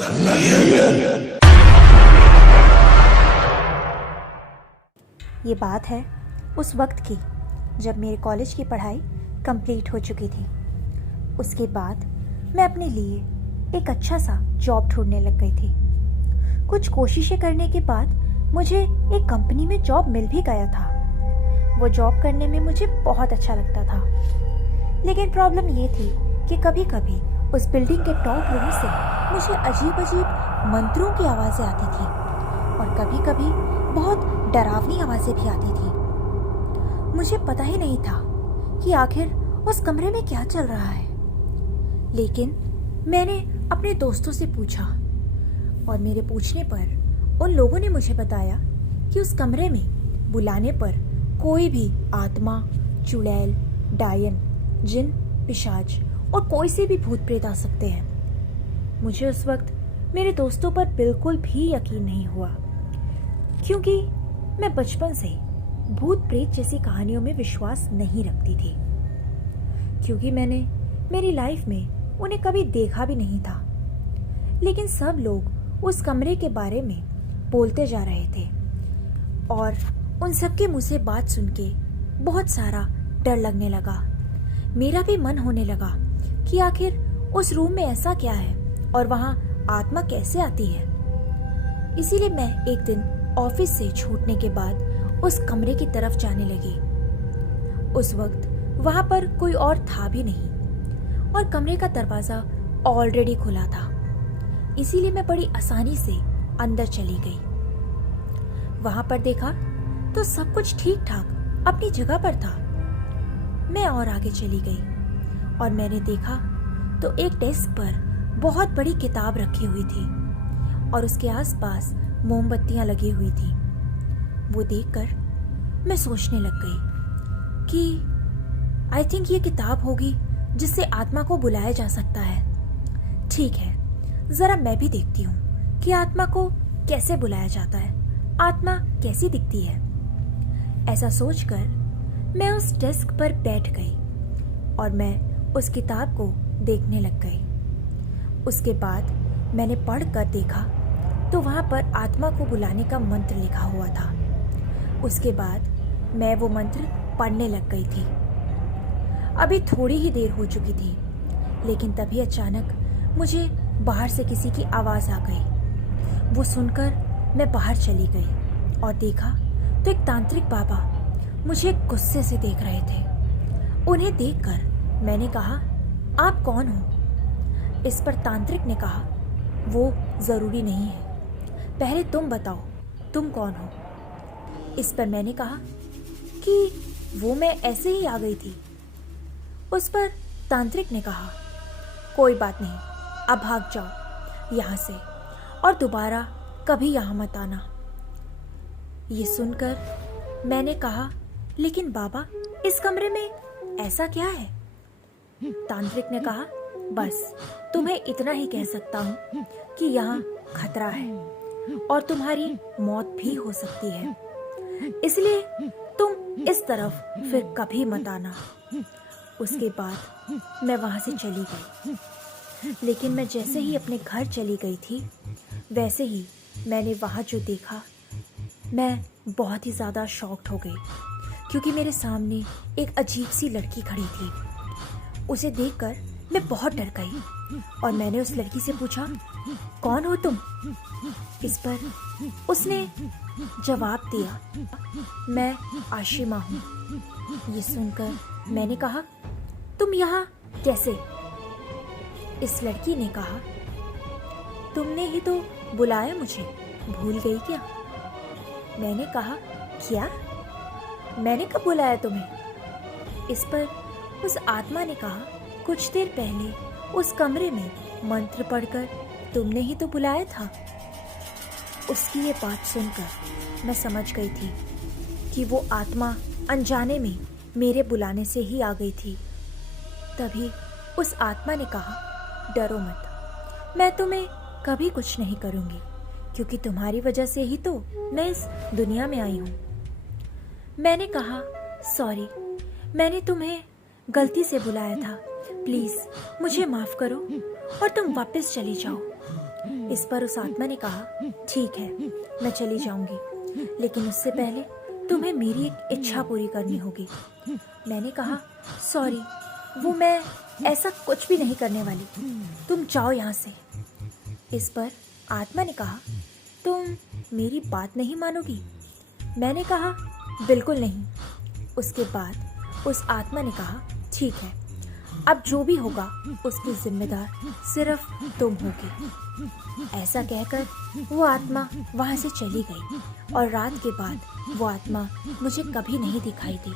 ये बात है उस वक्त की जब मेरे कॉलेज की पढ़ाई कंप्लीट हो चुकी थी। उसके बाद मैं अपने लिए एक अच्छा सा जॉब ढूंढने लग गई थी। कुछ कोशिशें करने के बाद मुझे एक कंपनी में जॉब मिल भी गया था। वो जॉब करने में मुझे बहुत अच्छा लगता था, लेकिन प्रॉब्लम ये थी कि कभी कभी उस बिल्डिंग के टॉप रूम से मुझे अजीब अजीब मंत्रों की आवाज़ें आती थी और कभी कभी बहुत डरावनी आवाज़ें भी आती थी। मुझे पता ही नहीं था कि आखिर उस कमरे में क्या चल रहा है, लेकिन मैंने अपने दोस्तों से पूछा और मेरे पूछने पर उन लोगों ने मुझे बताया कि उस कमरे में बुलाने पर कोई भी आत्मा, चुड़ैल, डायन, जिन, पिशाच और कोई से भी भूत प्रेत आ सकते हैं। मुझे उस वक्त मेरे दोस्तों पर बिल्कुल भी यकीन नहीं हुआ, क्योंकि मैं बचपन से भूत प्रेत जैसी कहानियों में विश्वास नहीं रखती थी, क्योंकि मैंने मेरी लाइफ में उन्हें कभी देखा भी नहीं था। लेकिन सब लोग उस कमरे के बारे में बोलते जा रहे थे और उन सबके मुंह से बात सुन के बहुत सारा डर लगने लगा। मेरा भी मन होने लगा कि आखिर उस रूम में ऐसा क्या है और वहां आत्मा कैसे आती है। इसीलिए मैं एक दिन ऑफिस से छूटने के बाद उस कमरे की तरफ जाने लगी। उस वक्त वहां पर कोई और था भी नहीं और कमरे का दरवाजा ऑलरेडी खुला था, इसीलिए मैं बड़ी आसानी से अंदर चली गई। वहां पर देखा तो सब कुछ ठीक ठाक अपनी जगह पर था। मैं और आगे चली गई और मैंने देखा तो एक डेस्क पर बहुत बड़ी किताब रखी हुई थी और उसके आसपास मोमबत्तियां लगी हुई थी। वो देखकर मैं सोचने लग गई कि आई थिंक ये किताब होगी जिससे आत्मा को बुलाया जा सकता है। ठीक है, जरा मैं भी देखती हूँ कि आत्मा को कैसे बुलाया जाता है, आत्मा कैसी दिखती है। ऐसा सोचकर मैं उस डेस्क पर बैठ गई और मैं उस किताब को देखने लग गई। उसके बाद मैंने पढ़कर देखा तो वहां पर आत्मा को बुलाने का मंत्र लिखा हुआ था। उसके बाद मैं वो मंत्र पढ़ने लग गई थी। अभी थोड़ी ही देर हो चुकी थी, लेकिन तभी अचानक मुझे बाहर से किसी की आवाज़ आ गई। वो सुनकर मैं बाहर चली गई और देखा तो एक तांत्रिक बाबा मुझे गुस्से से देख रहे थे। उन्हें देखकर मैंने कहा, आप कौन हो? इस पर तांत्रिक ने कहा, वो ज़रूरी नहीं है, पहले तुम बताओ तुम कौन हो। इस पर मैंने कहा कि वो मैं ऐसे ही आ गई थी। उस पर तांत्रिक ने कहा, कोई बात नहीं, अब भाग जाओ यहाँ से और दोबारा कभी यहाँ मत आना। ये सुनकर मैंने कहा, लेकिन बाबा इस कमरे में ऐसा क्या है? तांत्रिक ने कहा, बस तुम्हें इतना ही कह सकता हूँ कि यहाँ खतरा है और तुम्हारी मौत भी हो सकती है, इसलिए तुम इस तरफ फिर कभी मत आना। उसके बाद मैं वहां से चली गई, लेकिन मैं जैसे ही अपने घर चली गई थी वैसे ही मैंने वहां जो देखा, मैं बहुत ही ज़्यादा शॉक्ड हो गई, क्योंकि मेरे सामने एक अजीब सी लड़की खड़ी थी। उसे देखकर मैं बहुत डर गई और मैंने उस लड़की से पूछा, कौन हो तुम? इस पर उसने जवाब दिया, मैं आशिमा हूँ। ये सुनकर मैंने कहा, तुम यहाँ कैसे? इस लड़की ने कहा, तुमने ही तो बुलाया मुझे, भूल गई क्या? मैंने कहा, क्या? मैंने कब बुलाया तुम्हें? इस पर उस आत्मा ने कहा, कुछ देर पहले उस कमरे में मंत्र पढ़कर तुमने ही तो बुलाया था। उसकी ये बात सुनकर मैं समझ गई थी कि वो आत्मा अनजाने में मेरे बुलाने से ही आ गई थी। तभी उस आत्मा ने कहा, डरो मत, मैं तुम्हें कभी कुछ नहीं करूँगी, क्योंकि तुम्हारी वजह से ही तो मैं इस दुनिया में आई हूँ। मैंने कहा, सॉरी, मैंने तुम्हें गलती से बुलाया था, प्लीज़ मुझे माफ़ करो और तुम वापस चली जाओ। इस पर उस आत्मा ने कहा, ठीक है, मैं चली जाऊंगी, लेकिन उससे पहले तुम्हें मेरी एक इच्छा पूरी करनी होगी। मैंने कहा, सॉरी, वो मैं ऐसा कुछ भी नहीं करने वाली, तुम जाओ यहाँ से। इस पर आत्मा ने कहा, तुम मेरी बात नहीं मानोगी? मैंने कहा, बिल्कुल नहीं। उसके बाद उस आत्मा ने कहा, ठीक है, अब जो भी होगा उसकी जिम्मेदार सिर्फ तुम होगी। ऐसा कहकर वो आत्मा वहाँ से चली गई और रात के बाद वो आत्मा मुझे कभी नहीं दिखाई दी।